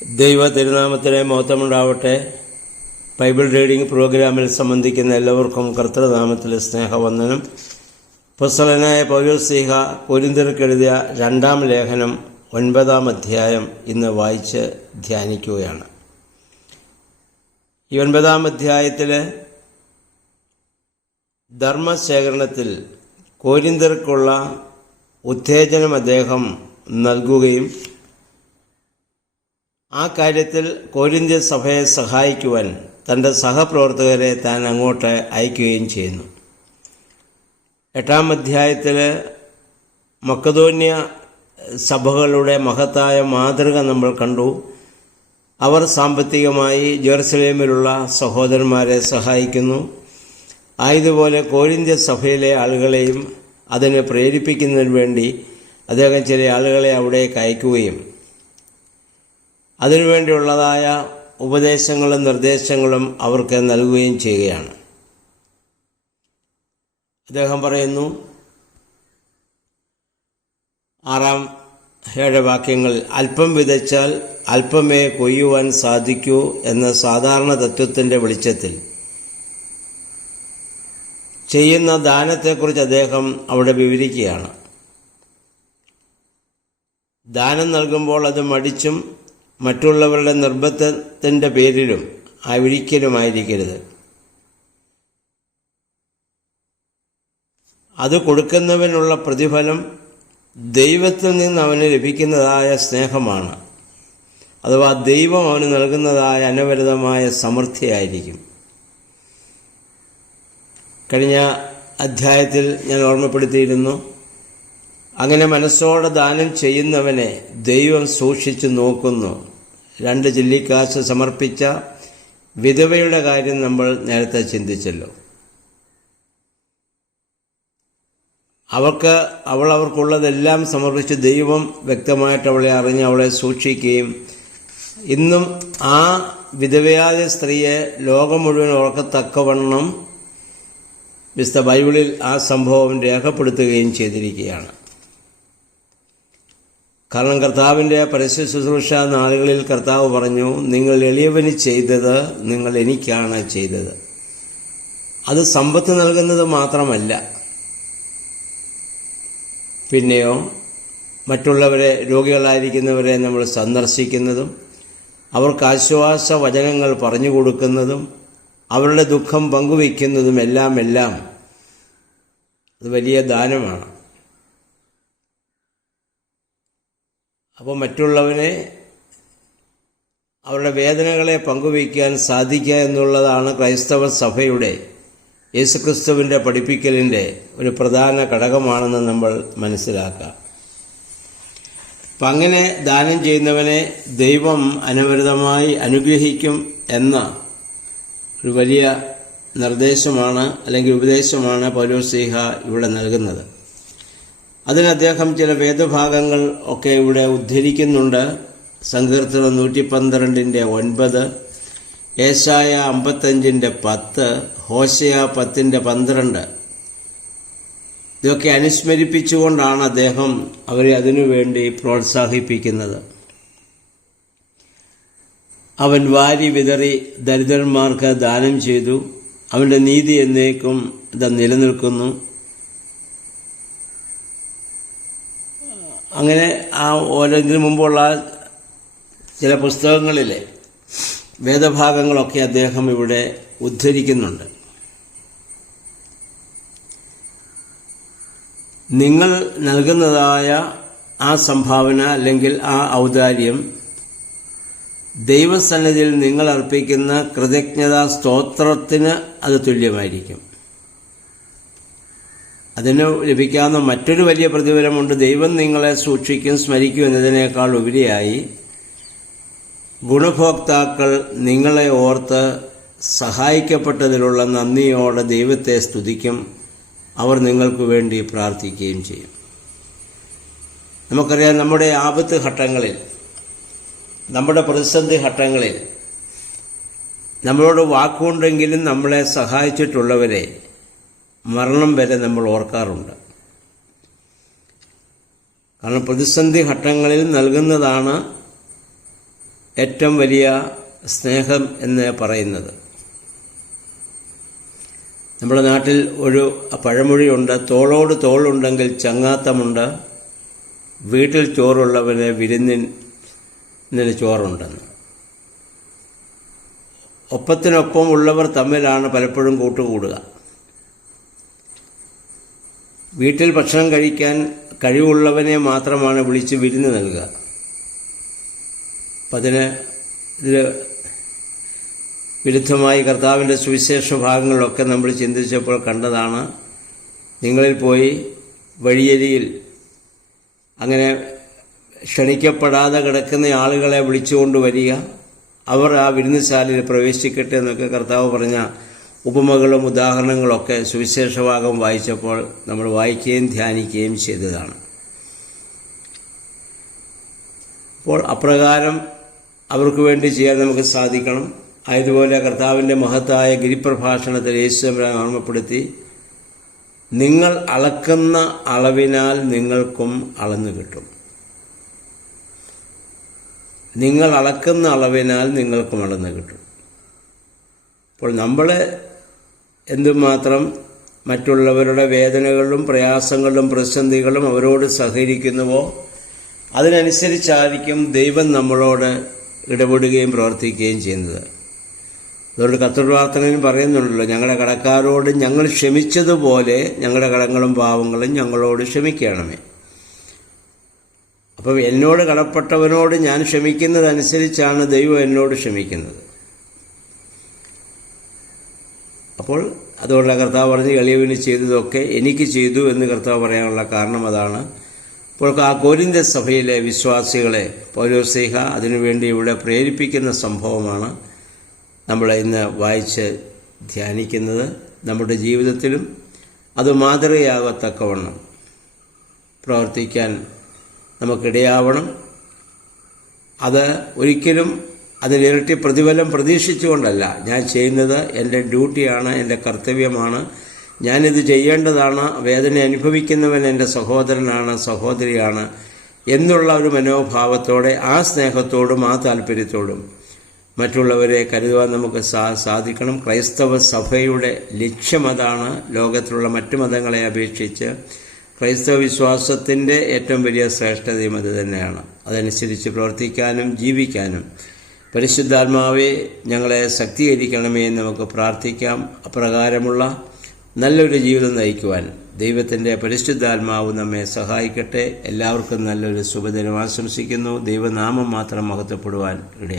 ദൈവ തിരുനാമത്തിന് മഹത്വമുണ്ടാവട്ടെ. Bible reading പ്രോഗ്രാമിൽ സംബന്ധിക്കുന്ന എല്ലാവർക്കും കർത്തൃനാമത്തിലെ സ്നേഹവന്ദനം. അപ്പോസ്തലനായ പൗലോസ്ലീഹ കൊരിന്ത്യർക്കെഴുതിയ 2-ാം ലേഖനം 9-ാം അധ്യായം ഇന്ന് വായിച്ച് ധ്യാനിക്കുകയാണ്. ഈ 9-ാം അധ്യായത്തിൽ ധർമ്മശേഖരണത്തിൽ കൊരിന്ത്യർക്കുള്ള ഉത്തേജനം അദ്ദേഹം നൽകുകയും ആ കാര്യത്തിൽ കൊരിന്ത്യ സഭയെ സഹായിക്കുവാൻ തൻ്റെ സഹപ്രവർത്തകരെ താൻ അങ്ങോട്ട് അയക്കുകയും ചെയ്യുന്നു. 8-ാം അധ്യായത്തിൽ മക്കദോന്യ സഭകളുടെ മഹത്തായ മാതൃക നമ്മൾ കണ്ടു. അവർ സാമ്പത്തികമായി ജെറുസലേമിലുള്ള സഹോദരന്മാരെ സഹായിക്കുന്നു. ആയതുപോലെ കൊരിന്ത്യ സഭയിലെ ആളുകളെയും അതിനെ പ്രേരിപ്പിക്കുന്നതിന് വേണ്ടി അദ്ദേഹം ചില ആളുകളെ അവിടേക്ക് അയക്കുകയും അതിനുവേണ്ടിയുള്ളതായ ഉപദേശങ്ങളും നിർദ്ദേശങ്ങളും അവർക്ക് നൽകുകയും ചെയ്യുകയാണ്. അദ്ദേഹം പറയുന്നു 6-7 വാക്യങ്ങളിൽ, അല്പം വിതച്ചാൽ അല്പമേ കൊയ്യുവാൻ സാധിക്കൂ എന്ന സാധാരണ തത്വത്തിൻ്റെ വെളിച്ചത്തിൽ ചെയ്യുന്ന ദാനത്തെക്കുറിച്ച് അദ്ദേഹം അവിടെ വിവരിക്കുകയാണ്. ദാനം നൽകുമ്പോൾ അത് മടിച്ചും മറ്റുള്ളവരുടെ നിർബന്ധത്തിൻ്റെ പേരിലും ഒരിക്കലുമായിരിക്കരുത്. അത് കൊടുക്കുന്നവനുള്ള പ്രതിഫലം ദൈവത്തിൽ നിന്ന് അവന് ലഭിക്കുന്നതായ സ്നേഹമാണ്. അഥവാ ദൈവം അവന് നൽകുന്നതായ അനവരതമായ സമൃദ്ധിയായിരിക്കും. കഴിഞ്ഞ അധ്യായത്തിൽ ഞാൻ ഓർമ്മപ്പെടുത്തിയിരുന്നു, അങ്ങനെ മനസ്സോടെ ദാനം ചെയ്യുന്നവനെ ദൈവം സൂക്ഷിച്ചു നോക്കുന്നു. 2 ചില്ലിക്കാശ് സമർപ്പിച്ച വിധവയുടെ കാര്യം നമ്മൾ നേരത്തെ ചിന്തിച്ചല്ലോ. അവർക്കുള്ളതെല്ലാം സമർപ്പിച്ച് ദൈവം വ്യക്തമായിട്ട് അവളെ അറിഞ്ഞ് അവളെ സൂക്ഷിക്കുകയും ഇന്നും ആ വിധവയായ സ്ത്രീയെ ലോകം മുഴുവൻ ഓർക്കത്തക്കവണ്ണം വിശുദ്ധ ബൈബിളിൽ ആ സംഭവം രേഖപ്പെടുത്തുകയും ചെയ്തിരിക്കുകയാണ്. കാരണം കർത്താവിൻ്റെ പരസ്യ ശുശ്രൂഷ നാളുകളിൽ കർത്താവ് പറഞ്ഞു, നിങ്ങൾ എളിയവന് ചെയ്തത് നിങ്ങൾ എനിക്കാണ് ചെയ്തത്. അത് സമ്പത്ത് നൽകുന്നത് മാത്രമല്ല, പിന്നെയോ മറ്റുള്ളവരെ, രോഗികളായിരിക്കുന്നവരെ നമ്മൾ സന്ദർശിക്കുന്നതും അവർക്ക് ആശ്വാസ വചനങ്ങൾ പറഞ്ഞു കൊടുക്കുന്നതും അവരുടെ ദുഃഖം പങ്കുവയ്ക്കുന്നതും എല്ലാം അത് വലിയ ദാനമാണ്. അപ്പോൾ മറ്റുള്ളവരെ അവരുടെ വേദനകളെ പങ്കുവയ്ക്കാൻ സാധിക്കുക എന്നുള്ളതാണ് ക്രൈസ്തവ സഭയുടെ യേശുക്രിസ്തുവിൻ്റെ പഠിപ്പിക്കലിൻ്റെ ഒരു പ്രധാന ഘടകമാണെന്ന് നമ്മൾ മനസ്സിലാക്കാം. അപ്പം അങ്ങനെ ദാനം ചെയ്യുന്നവനെ ദൈവം അനവരതമായി അനുഗ്രഹിക്കും എന്ന ഒരു വലിയ നിർദ്ദേശമാണ് അല്ലെങ്കിൽ ഉപദേശമാണ് പൗലോസ്ലീഹ ഇവിടെ നൽകുന്നത്. അതിന് അദ്ദേഹം ചില വേദഭാഗങ്ങൾ ഒക്കെ ഇവിടെ ഉദ്ധരിക്കുന്നുണ്ട്. സങ്കീർത്തനം 112:9, ഏശായ 55:10, ഹോശയ 10:12 ഇതൊക്കെ അനുസ്മരിപ്പിച്ചുകൊണ്ടാണ് അദ്ദേഹം അവരെ അതിനുവേണ്ടി പ്രോത്സാഹിപ്പിക്കുന്നത്. അവൻ വാരി വിതറി ദരിദ്രന്മാർക്ക് ദാനം ചെയ്തു, അവൻ്റെ നീതി എന്നേക്കും ഇത് നിലനിൽക്കുന്നു. അങ്ങനെ ഇതിനു മുമ്പുള്ള ചില പുസ്തകങ്ങളിലെ വേദഭാഗങ്ങളൊക്കെ അദ്ദേഹം ഇവിടെ ഉദ്ധരിക്കുന്നുണ്ട്. നിങ്ങൾ നൽകുന്നതായ ആ സംഭാവന അല്ലെങ്കിൽ ആ ഔദാര്യം ദൈവസന്നിധിയിൽ നിങ്ങൾ അർപ്പിക്കുന്ന കൃതജ്ഞതാ സ്തോത്രത്തിന് അത് തുല്യമായിരിക്കും. അതിന് ലഭിക്കാവുന്ന മറ്റൊരു വലിയ പ്രതിഫലമുണ്ട്. ദൈവം നിങ്ങളെ സൂക്ഷിക്കും, സ്മരിക്കും എന്നതിനേക്കാൾ ഉപരിയായി ഗുണഭോക്താക്കൾ നിങ്ങളെ ഓർത്ത് സഹായിക്കപ്പെട്ടതിലുള്ള നന്ദിയോടെ ദൈവത്തെ സ്തുതിക്കും. അവർ നിങ്ങൾക്ക് വേണ്ടി പ്രാർത്ഥിക്കുകയും ചെയ്യും. നമുക്കറിയാം, നമ്മുടെ ആപത്ത് ഘട്ടങ്ങളിൽ, നമ്മുടെ പ്രതിസന്ധി ഘട്ടങ്ങളിൽ നമ്മളോട് വാക്കുകൊണ്ടെങ്കിലും നമ്മളെ സഹായിച്ചിട്ടുള്ളവരെ മരണം വരെ നമ്മൾ ഓർക്കാറുണ്ട്. കാരണം പ്രതിസന്ധി ഘട്ടങ്ങളിൽ നൽകുന്നതാണ് ഏറ്റവും വലിയ സ്നേഹം എന്ന് പറയുന്നത്. നമ്മുടെ നാട്ടിൽ ഒരു പഴമൊഴിയുണ്ട്, തോളോട് തോളുണ്ടെങ്കിൽ ചങ്ങാത്തമുണ്ട്, വീട്ടിൽ ചോറുള്ളവന് വിരുന്നിന് ചോറുണ്ടെന്ന്. ഒപ്പത്തിനൊപ്പം ഉള്ളവർ തമ്മിലാണ് പലപ്പോഴും കൂട്ടുകൂടുക. വീട്ടിൽ ഭക്ഷണം കഴിക്കാൻ കഴിവുള്ളവനെ മാത്രമാണ് വിളിച്ച് വിരുന്ന് നൽകുക. അപ്പം ഇതിൽ വിരുദ്ധമായി കർത്താവിൻ്റെ സുവിശേഷ ഭാഗങ്ങളിലൊക്കെ നമ്മൾ ചിന്തിച്ചപ്പോൾ കണ്ടതാണ്, നിങ്ങളിൽ പോയി വഴിയരിയിൽ അങ്ങനെ ക്ഷണിക്കപ്പെടാതെ കിടക്കുന്ന ആളുകളെ വിളിച്ചുകൊണ്ട് വരിക, അവർ ആ വിരുന്നുശാലയിൽ പ്രവേശിക്കട്ടെ എന്നൊക്കെ കർത്താവ് പറഞ്ഞ ഉപമകളും ഉദാഹരണങ്ങളൊക്കെ സുവിശേഷഭാഗം വായിച്ചപ്പോൾ നമ്മൾ വായിക്കുകയും ധ്യാനിക്കുകയും ചെയ്തതാണ്. അപ്പോൾ അപ്രകാരം അവർക്ക് വേണ്ടി ചെയ്യാൻ നമുക്ക് സാധിക്കണം. അതുപോലെ കർത്താവിൻ്റെ മഹത്തായ ഗിരിപ്രഭാഷണത്തിൽ യേശുദമ്പുരാൻ ഓർമ്മപ്പെടുത്തി, നിങ്ങൾ അളക്കുന്ന അളവിനാൽ നിങ്ങൾക്കും അളന്നു കിട്ടും. നിങ്ങൾ അളക്കുന്ന അളവിനാൽ നിങ്ങൾക്കും അളന്നു കിട്ടും. അപ്പോൾ നമ്മൾ എന്തുമാത്രം മറ്റുള്ളവരുടെ വേദനകളിലും പ്രയാസങ്ങളിലും പ്രതിസന്ധികളും അവരോട് സഹകരിക്കുന്നുവോ അതിനനുസരിച്ചായിരിക്കും ദൈവം നമ്മളോട് ഇടപെടുകയും പ്രവർത്തിക്കുകയും ചെയ്യുന്നത്. അതുകൊണ്ട് കർത്തൃപ്രാർത്ഥനയിൽ പറയുന്നുണ്ടല്ലോ, ഞങ്ങളുടെ കടക്കാരോട് ഞങ്ങൾ ക്ഷമിച്ചതുപോലെ ഞങ്ങളുടെ കടങ്ങളും പാവങ്ങളും ഞങ്ങളോട് ക്ഷമിക്കണമേ. അപ്പം എന്നോട് കടപ്പെട്ടവനോട് ഞാൻ ക്ഷമിക്കുന്നതനുസരിച്ചാണ് ദൈവം എന്നോട് ക്ഷമിക്കുന്നത്. അപ്പോൾ അതുകൊണ്ട് കർത്താവ് പറഞ്ഞ് എളിയവന് ചെയ്തതൊക്കെ എനിക്ക് ചെയ്തു എന്ന് കർത്താവ് പറയാനുള്ള കാരണം അതാണ്. അപ്പോൾ ആ കൊരിന്ത സഭയിലെ വിശ്വാസികളെ പൗലോസ്ലീഹ അതിനുവേണ്ടി ഇവിടെ പ്രേരിപ്പിക്കുന്ന സംഭവമാണ് നമ്മൾ ഇന്ന് വായിച്ച് ധ്യാനിക്കുന്നത്. നമ്മുടെ ജീവിതത്തിലും അത് മാതൃകയാകത്തക്കവണ്ണം പ്രവർത്തിക്കാൻ നമുക്കിടയാവണം. അത് ഒരിക്കലും അതിലിരട്ടി പ്രതിഫലം പ്രതീക്ഷിച്ചുകൊണ്ടല്ല. ഞാൻ ചെയ്യുന്നത് എൻ്റെ ഡ്യൂട്ടിയാണ്, എൻ്റെ കർത്തവ്യമാണ്, ഞാനിത് ചെയ്യേണ്ടതാണ്, വേദന അനുഭവിക്കുന്നവൻ എൻ്റെ സഹോദരനാണ്, സഹോദരിയാണ് എന്നുള്ള ഒരു മനോഭാവത്തോടെ, ആ സ്നേഹത്തോടും ആ താല്പര്യത്തോടും മറ്റുള്ളവരെ കരുതുവാൻ നമുക്ക് സാധിക്കണം. ക്രൈസ്തവ സഭയുടെ ലക്ഷ്യം അതാണ്. ലോകത്തിലുള്ള മറ്റു മതങ്ങളെ അപേക്ഷിച്ച് ക്രൈസ്തവ വിശ്വാസത്തിൻ്റെ ഏറ്റവും വലിയ ശ്രേഷ്ഠതയും അത് തന്നെയാണ്. അതനുസരിച്ച് പ്രവർത്തിക്കാനും ജീവിക്കാനും പരിശുദ്ധാത്മാവെ ഞങ്ങളെ ശക്തീകരിക്കണമേ എന്ന് നമുക്ക് പ്രാർത്ഥിക്കാം. അപ്രകാരമുള്ള നല്ലൊരു ജീവിതം നയിക്കുവാൻ ദൈവത്തിൻ്റെ പരിശുദ്ധാത്മാവ് നമ്മെ സഹായിക്കട്ടെ. എല്ലാവർക്കും നല്ലൊരു ശുഭദിനം ആശംസിക്കുന്നു. ദൈവനാമം മാത്രം മഹത്വപ്പെടുവാൻ ഇടയായി.